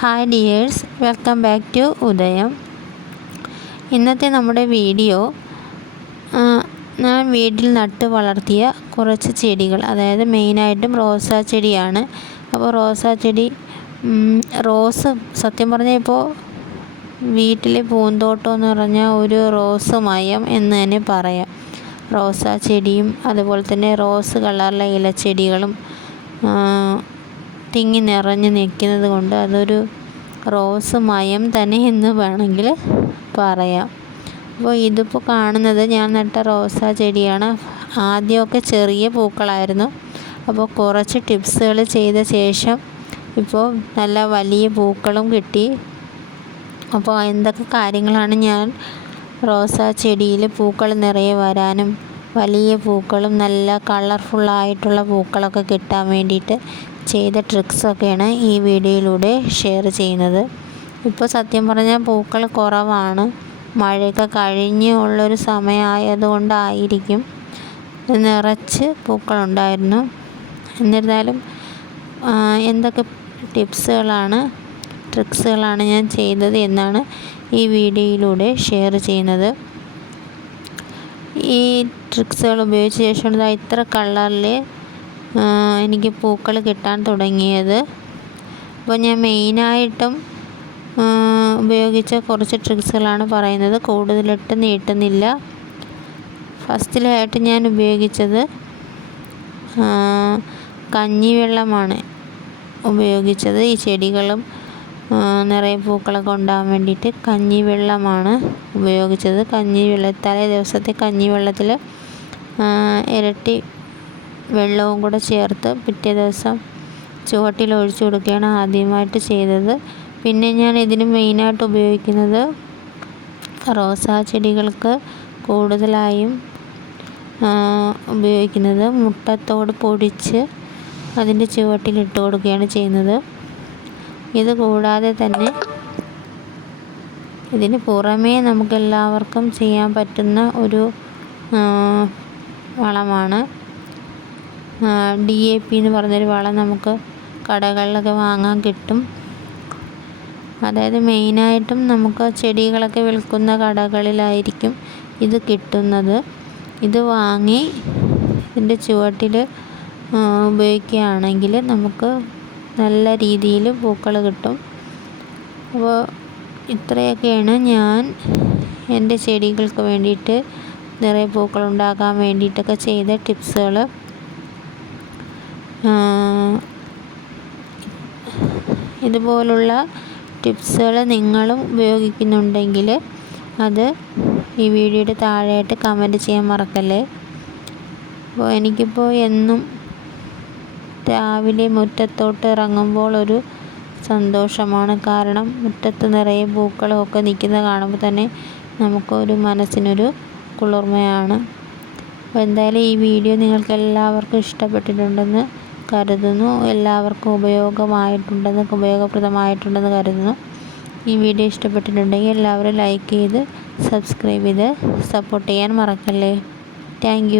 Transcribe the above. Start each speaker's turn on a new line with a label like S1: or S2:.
S1: Hi dears welcome back to Udayam ഇന്നത്തെ നമ്മുടെ video ഞാൻ വീട്ടിൽ നട്ട് വളർത്തിയ കുറച്ച് ചെടികൾ. അതായത് മെയിനായിട്ടും റോസാ ചെടിയാണ്. അപ്പോൾ റോസാ ചെടി റോസ് സത്യം പറഞ്ഞാൽ ഇപ്പോൾ വീട്ടിലെ പൂന്തോട്ടം എന്ന് പറഞ്ഞാൽ ഒരു റോസ് മയം എന്ന് തന്നെ പറയാം. റോസാ ചെടിയും അതുപോലെ തന്നെ റോസ് കളറിലെ ഇലച്ചെടികളും തിങ്ങി നിറഞ്ഞ് നിൽക്കുന്നത് കൊണ്ട് അതൊരു റോസ് മയം തന്നെ എന്ന് വേണമെങ്കിൽ പറയാം. അപ്പോൾ ഇതിപ്പോൾ കാണുന്നത് ഞാൻ നട്ട റോസാ ചെടിയാണ്. ആദ്യമൊക്കെ ചെറിയ പൂക്കളായിരുന്നു. അപ്പോൾ കുറച്ച് ടിപ്സുകൾ ചെയ്ത ശേഷം ഇപ്പോൾ നല്ല വലിയ പൂക്കളും കിട്ടി. അപ്പോൾ എന്തൊക്കെ കാര്യങ്ങളാണ് ഞാൻ റോസാ ചെടിയിൽ പൂക്കൾ നിറയെ വരാനും വലിയ പൂക്കളും നല്ല കളർഫുള്ളായിട്ടുള്ള പൂക്കളൊക്കെ കിട്ടാൻ വേണ്ടിയിട്ട് ചെയ്ത ട്രിക്സൊക്കെയാണ് ഈ വീഡിയോയിലൂടെ ഷെയർ ചെയ്യുന്നത്. ഇപ്പോൾ സത്യം പറഞ്ഞാൽ പൂക്കൾ കുറവാണ്. മഴയൊക്കെ കഴിഞ്ഞ് ഉള്ളൊരു സമയമായതുകൊണ്ടായിരിക്കും നിറച്ച് പൂക്കളുണ്ടായിരുന്നു. എന്നിരുന്നാലും എന്തൊക്കെ ടിപ്സുകളാണ് ട്രിക്സുകളാണ് ഞാൻ ചെയ്തത് എന്നാണ് ഈ വീഡിയോയിലൂടെ ഷെയർ ചെയ്യുന്നത്. ഈ ട്രിക്സുകൾ ഉപയോഗിച്ച ശേഷം ഇത്ര കളറിൽ എനിക്ക് പൂക്കൾ കിട്ടാൻ തുടങ്ങിയത്. അപ്പോൾ ഞാൻ മെയിനായിട്ടും ഉപയോഗിച്ച കുറച്ച് ട്രിക്സുകളാണ് പറയുന്നത്. കൂടുതലിട്ട് നീട്ടുന്നില്ല. ഫസ്റ്റിലായിട്ട് ഞാൻ ഉപയോഗിച്ചത് കഞ്ഞിവെള്ളമാണ് ഉപയോഗിച്ചത്. ഈ ചെടികളും നിറയെ പൂക്കളൊക്കെ ഉണ്ടാകാൻ വേണ്ടിയിട്ട് കഞ്ഞിവെള്ളമാണ് ഉപയോഗിച്ചത്. കഞ്ഞിവെള്ള തലേ ദിവസത്തെ കഞ്ഞിവെള്ളത്തിൽ ഇരട്ടി വെള്ളവും കൂടെ ചേർത്ത് പിറ്റേ ദിവസം ചുവട്ടിൽ ഒഴിച്ചു കൊടുക്കുകയാണ് ആദ്യമായിട്ട് ചെയ്തത്. പിന്നെ ഞാൻ ഇതിന് മെയിനായിട്ട് ഉപയോഗിക്കുന്നത് റോസാ ചെടികൾക്ക് കൂടുതലായും ഉപയോഗിക്കുന്നത് മുട്ടത്തോട് പൊടിച്ച് അതിന്റെ ചുവട്ടിൽ ഇട്ട് കൊടുക്കുകയാണ് ചെയ്യുന്നത്. ഇത് കൂടാതെ തന്നെ ഇതിന് പുറമേ നമുക്കെല്ലാവർക്കും ചെയ്യാൻ പറ്റുന്ന ഒരു വളമാണ്. ഡി എ പി എന്ന് പറഞ്ഞൊരു വളം നമുക്ക് കടകളിലൊക്കെ വാങ്ങാൻ കിട്ടും. അതായത് മെയിനായിട്ടും നമുക്ക് ചെടികളൊക്കെ വിൽക്കുന്ന കടകളിലായിരിക്കും ഇത് കിട്ടുന്നത്. ഇത് വാങ്ങി ഇതിന്റെ ചുവട്ടിൽ ഉപയോഗിക്കുകയാണെങ്കിൽ നമുക്ക് നല്ല രീതിയിൽ പൂക്കൾ കിട്ടും. അപ്പോൾ ഇത്രയൊക്കെയാണ് ഞാൻ എന്റെ ചെടികൾക്ക് വേണ്ടിയിട്ട് നിറയെ പൂക്കൾ ഉണ്ടാക്കാൻ വേണ്ടിയിട്ടൊക്കെ ചെയ്ത ടിപ്സുകൾ ഇതുപോലുള്ള ടിപ്സുകൾ നിങ്ങളും ഉപയോഗിക്കുന്നുണ്ടെങ്കിൽ അത് ഈ വീഡിയോയുടെ താഴെയായിട്ട് കമന്റ് ചെയ്യാൻ മറക്കല്ലേ? അപ്പോൾ എനിക്കിപ്പോൾ എന്നും രാവിലെ മുറ്റത്തോട്ട് ഇറങ്ങുമ്പോൾ ഒരു സന്തോഷമാണ്. കാരണം മുറ്റത്ത് നിറയെ പൂക്കളൊക്കെ നിൽക്കുന്നത് കാണുമ്പോൾ തന്നെ നമുക്കൊരു മനസ്സിനൊരു കുളിർമയാണ്. അപ്പോൾ എന്തായാലും ഈ വീഡിയോ നിങ്ങൾക്ക് എല്ലാവർക്കും ഇഷ്ടപ്പെട്ടിട്ടുണ്ടെന്ന് കരുതുന്നു. എല്ലാവർക്കും ഉപയോഗമായിട്ടുണ്ടെന്ന് ഉപയോഗപ്രദമായിട്ടുണ്ടെന്ന് കരുതുന്നു. ഈ വീഡിയോ ഇഷ്ടപ്പെട്ടിട്ടുണ്ടെങ്കിൽ എല്ലാവരും ലൈക്ക് ചെയ്ത് സബ്സ്ക്രൈബ് ചെയ്ത് സപ്പോർട്ട് ചെയ്യാൻ മറക്കല്ലേ. താങ്ക്